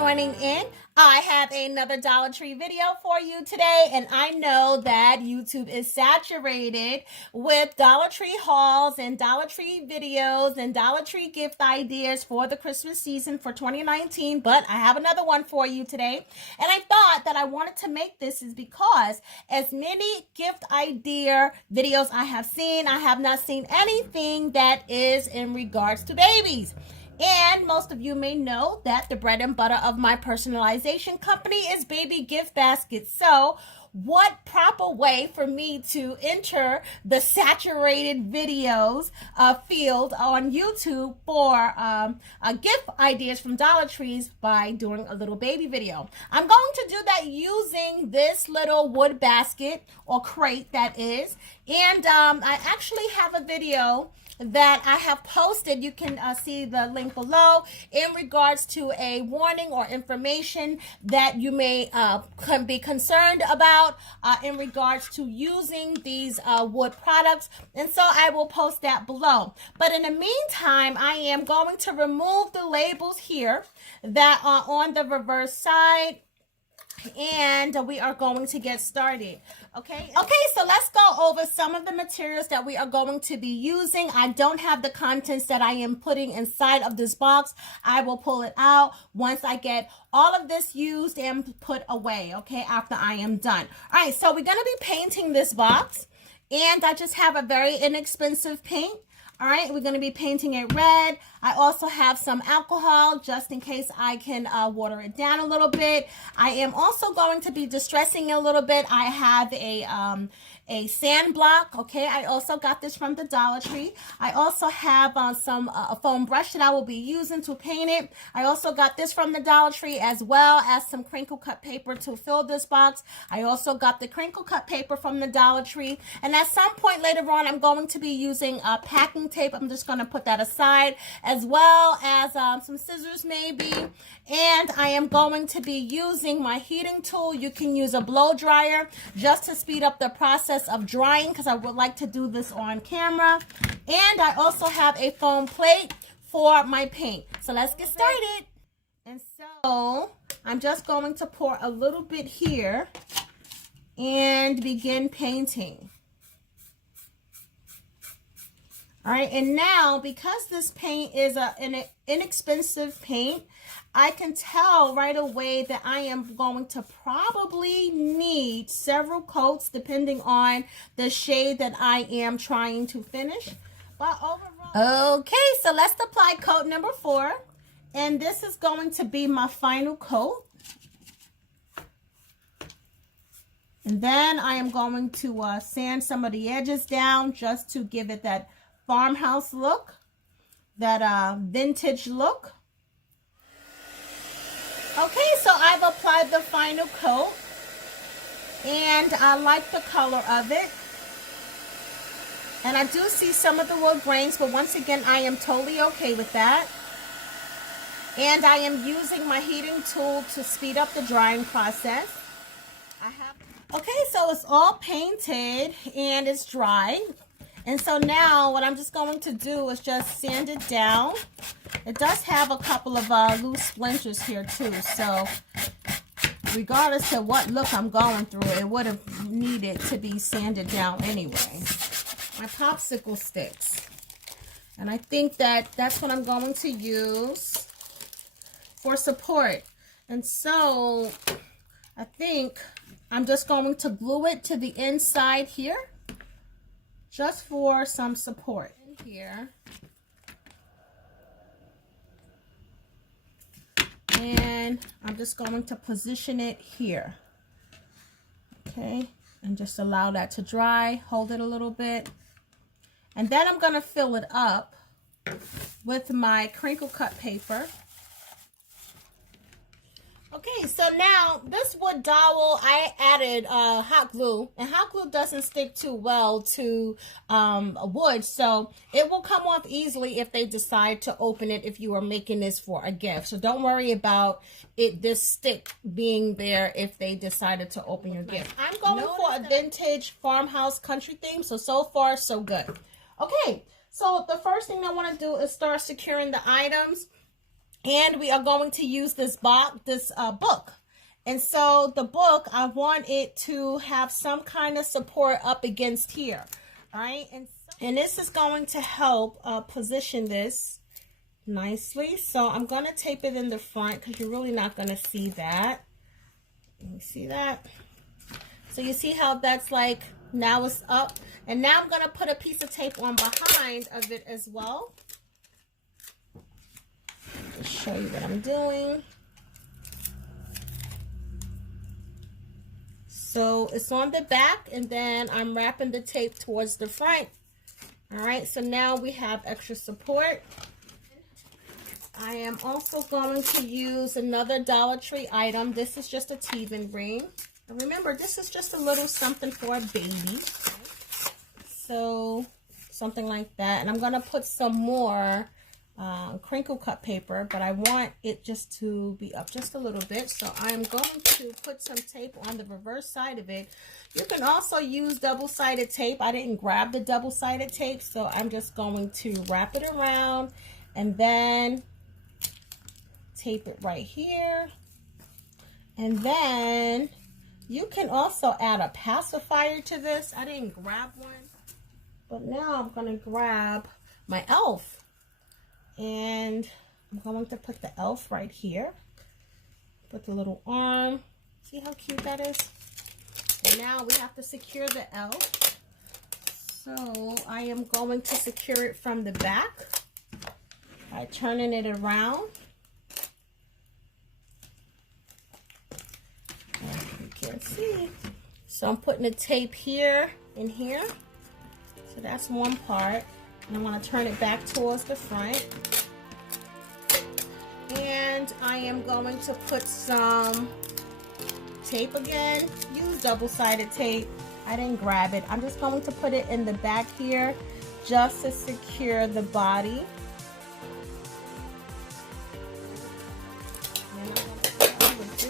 joining in. I have another Dollar Tree video for you today, and I know that YouTube is saturated with Dollar Tree hauls and Dollar Tree videos and Dollar Tree gift ideas for the Christmas season for 2019, but I have another one for you today. And I thought that I wanted to make this is because as many gift idea videos I have seen, I have not seen anything that is in regards to babies. And most of you may know that the bread and butter of my personalization company is baby gift baskets. So what proper way for me to enter the saturated videos field on YouTube for gift ideas from Dollar Trees by doing a little baby video. I'm going to do that using this little wood basket or crate that is. And I actually have a video that I have posted. You can see the link below in regards to a warning or information that you may be concerned about in regards to using these wood products, and so I will post that below. But in the meantime, I am going to remove the labels here that are on the reverse side, and we are going to get started. Okay, so let's go over some of the materials that we are going to be using. I don't have the contents that I am putting inside of this box. I will pull it out once I get all of this used and put away, okay, after I am done. All right, so we're going to be painting this box, and I just have a very inexpensive paint. All right, we're going to be painting it red. I also have some alcohol just in case I can water it down a little bit. I am also going to be distressing it a little bit. I have a sand block, okay? I also got this from the Dollar Tree. I also have a foam brush that I will be using to paint it. I also got this from the Dollar Tree, as well as some crinkle cut paper to fill this box. I also got the crinkle cut paper from the Dollar Tree. And at some point later on, I'm going to be using packing tape. I'm just going to put that aside, as well as some scissors maybe. And I am going to be using my heating tool. You can use a blow dryer just to speed up the process of drying, because I would like to do this on camera. And I also have a foam plate for my paint. So let's get started. And so I'm just going to pour a little bit here and begin painting. All right, and now because this paint is an inexpensive paint, I can tell right away that I am going to probably need several coats depending on the shade that I am trying to finish. But overall, okay, so let's apply coat number 4, and this is going to be my final coat. And then I am going to sand some of the edges down just to give it that farmhouse look, that vintage look. Okay, so I've applied the final coat, and I like the color of it. And I do see some of the wood grains, but once again, I am totally okay with that. And I am using my heating tool to speed up the drying process. Okay, so it's all painted and it's dry. And so now what I'm just going to do is just sand it down. It does have a couple of loose splinters here too, so regardless of what look I'm going through, it would have needed to be sanded down anyway. My popsicle sticks. And I think that that's what I'm going to use for support. And so I think I'm just going to glue it to the inside here, just for some support in here. And I'm just going to position it here. Okay, and just allow that to dry, hold it a little bit. And then I'm going to fill it up with my crinkle cut paper. Okay, so now this wood dowel, I added hot glue, and hot glue doesn't stick too well to wood, so it will come off easily if they decide to open it if you are making this for a gift. So don't worry about this stick being there if they decided to open your gift. I'm going for a vintage farmhouse country theme, so far so good. Okay, so the first thing I want to do is start securing the items. And we are going to use this book. And so the book, I want it to have some kind of support up against here. All right. And this is going to help position this nicely. So I'm going to tape it in the front because you're really not going to see that. Let me see that. So you see how that's like, now it's up. And now I'm going to put a piece of tape on behind of it as well. Just show you what I'm doing. So it's on the back, and then I'm wrapping the tape towards the front. All right, so now we have extra support. I am also going to use another Dollar Tree item. This is just a teething ring. And remember, this is just a little something for a baby. So something like that. And I'm going to put some more crinkle cut paper, but I want it just to be up just a little bit. So I am going to put some tape on the reverse side of it. You can also use double-sided tape. I didn't grab the double-sided tape, so I'm just going to wrap it around and then tape it right here. And then you can also add a pacifier to this. I didn't grab one, but now I'm going to grab my elf. And I'm going to put the elf right here. Put the little arm. See how cute that is? And now we have to secure the elf. So I am going to secure it from the back by turning it around. As you can see. So I'm putting the tape here and here. So that's one part. And I'm going to turn it back towards the front. And I am going to put some tape again. Use double-sided tape. I didn't grab it. I'm just going to put it in the back here just to secure the body. And what I would do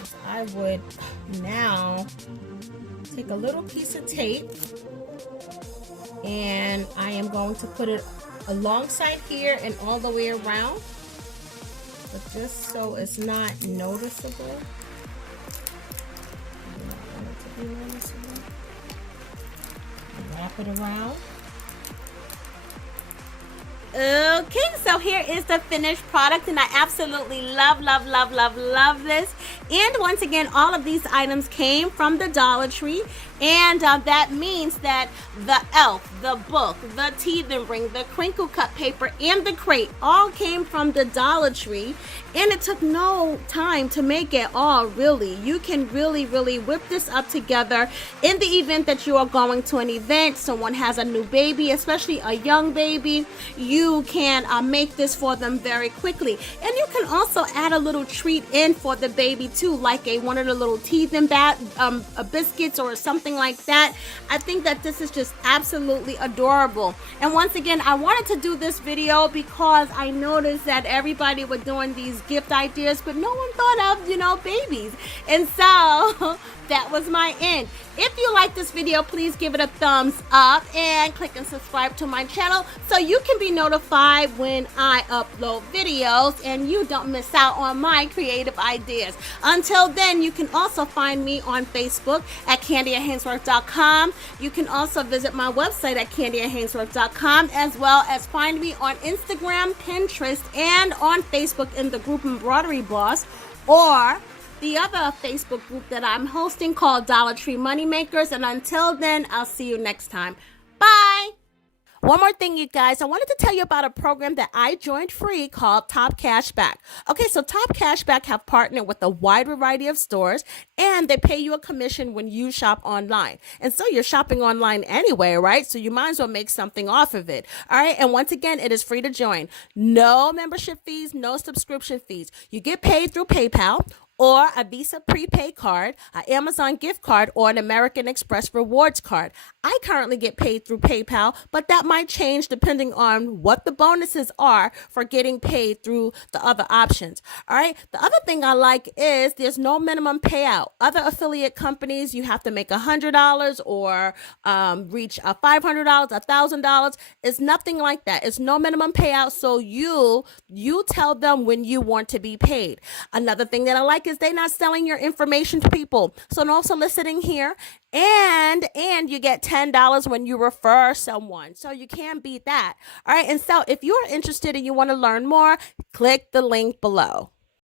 is I would now take a little piece of tape, and I am going to put it alongside here and all the way around, but just so it's not noticeable. I don't want it to be noticeable. Wrap it around. Okay, so here is the finished product, and I absolutely love this. And once again, all of these items came from the Dollar Tree, and that means that the elf, the book, the teething ring, the crinkle cut paper, and the crate all came from the Dollar Tree, and it took no time to make it all. Really, you can really whip this up together in the event that you are going to an event, someone has a new baby, especially a young baby. You can make this for them very quickly, and you can also add a little treat in for the baby too, like one of the little teething biscuits or something like that. I think that this is just absolutely adorable. And once again, I wanted to do this video because I noticed that everybody was doing these gift ideas, but no one thought of, babies. And so that was my end. If you like this video, please give it a thumbs up and click and subscribe to my channel so you can be notified when I upload videos and you don't miss out on my creative ideas. Until then, you can also find me on Facebook at KandiaHaynesworth.com. You can also visit my website at KandiaHaynesworth.com, as well as find me on Instagram, Pinterest, and on Facebook in the group Embroidery Boss, or the other Facebook group that I'm hosting called Dollar Tree Moneymakers. And until then, I'll see you next time. Bye. One more thing, you guys, I wanted to tell you about a program that I joined free called TopCashBack. Okay, so TopCashBack have partnered with a wide variety of stores, and they pay you a commission when you shop online. And so you're shopping online anyway, right? So you might as well make something off of it. All right, and once again, it is free to join. No membership fees, no subscription fees. You get paid through PayPal, or a Visa prepaid card, an Amazon gift card, or an American Express rewards card. I currently get paid through PayPal, but that might change depending on what the bonuses are for getting paid through the other options. All right. The other thing I like is there's no minimum payout. Other affiliate companies, you have to make $100 or reach a $500, $1,000. It's nothing like that. It's no minimum payout. So you tell them when you want to be paid. Another thing that I like is they're not selling your information to people. So no soliciting here. And you get $10 when you refer someone. So you can't beat that. All right. And so if you're interested and you want to learn more, click the link below.